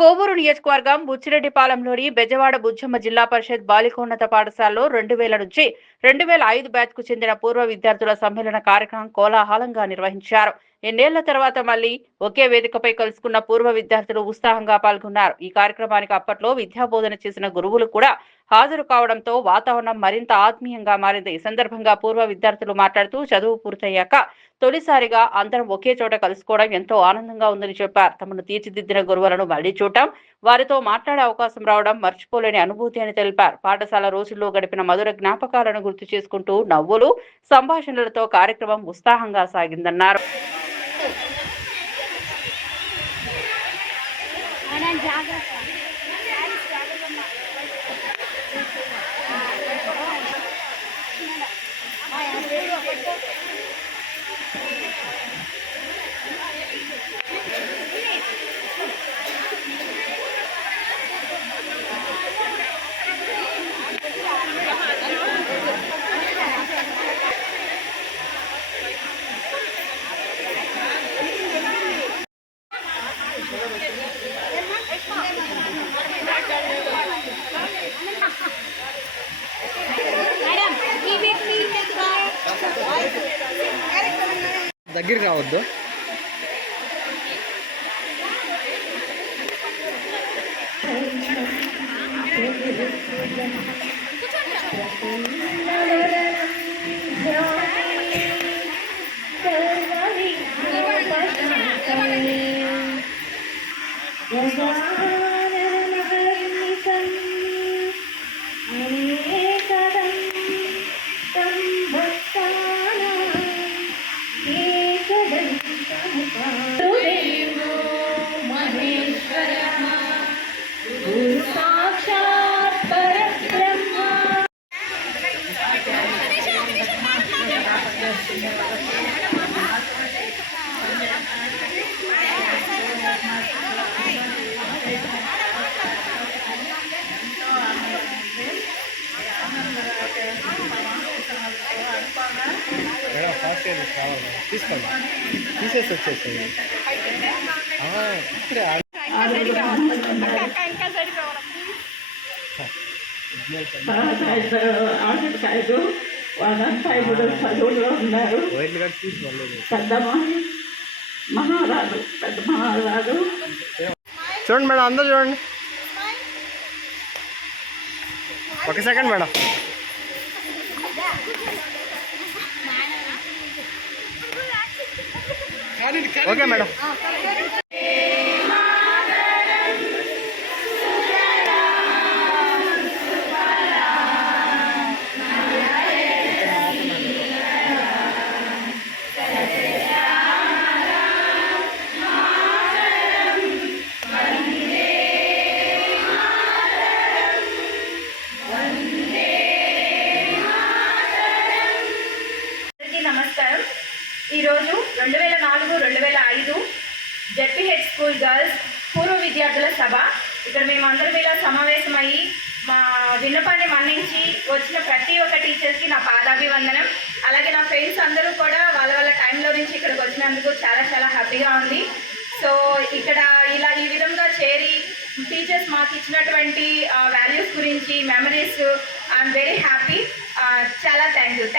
కోవూరు నియోజకవర్గం బుచ్చిరెడ్డిపాలెంలోని బెజవాడ బుజ్జమ్మ జిల్లా పరిషత్ బాలికోన్నత పాఠశాలలో 2000 నుంచి 2005 బ్యాచ్కు చెందిన పూర్వ విద్యార్థుల సమ్మేళన కార్యక్రమం కోలాహలంగా నిర్వహించారు. ఎన్నేళ్ల తర్వాత మళ్లీ ఒకే వేదికపై కలుసుకున్న పూర్వ విద్యార్థులు ఉత్సాహంగా పాల్గొన్నారు. ఈ కార్యక్రమానికి అప్పట్లో విద్యాబోధన చేసిన గురువులు కూడా హాజరు కావడంతో వాతావరణం మరింత ఆత్మీయంగా మారింది. ఈ సందర్భంగా పూర్వ విద్యార్థులు మాట్లాడుతూ చదువు పూర్తయ్యాక తొలిసారిగా అందరం ఒకే చోట కలుసుకోవడం ఎంతో ఆనందంగా ఉందని చెప్పారు. తమను తీర్చిదిద్దిన గురువులను మళ్లీ చూడటం, వారితో మాట్లాడే అవకాశం రావడం మర్చిపోలేని అనుభూతి అని తెలిపారు. పాఠశాల రోజుల్లో గడిపిన మధుర జ్ఞాపకాలను గుర్తు చేసుకుంటూ నవ్వులు, సంభాషణలతో కార్యక్రమం ఉత్సాహంగా సాగిందన్నారు. దగ్గరికి రావద్దు. తీసుకోండి, తీసేసి వచ్చేసింది. చూడండి మేడం, అందరూ చూడండి. ఒక సెకండ్ మేడం. Okay madam. నమస్కారం. ఈరోజు 2004-2005 జెడ్పీహెచ్ స్కూల్ గర్ల్స్ పూర్వ విద్యార్థుల సభ. ఇక్కడ మేమందరం ఇలా సమావేశమయ్యి మా విన్నపాన్ని మన్నించి వచ్చిన ప్రతి ఒక్క టీచర్స్కి నా పాదాభివందనం. అలాగే నా ఫ్రెండ్స్ అందరూ కూడా వాళ్ళ టైంలో నుంచి ఇక్కడికి వచ్చినందుకు చాలా చాలా హ్యాపీగా ఉంది. సో ఇక్కడ ఇలా ఈ విధంగా చేరి టీచర్స్ మాకు ఇచ్చినటువంటి వాల్యూస్ గురించి మెమరీస్ ఐఎమ్ వెరీ హ్యాపీ. చాలా థ్యాంక్ యూ.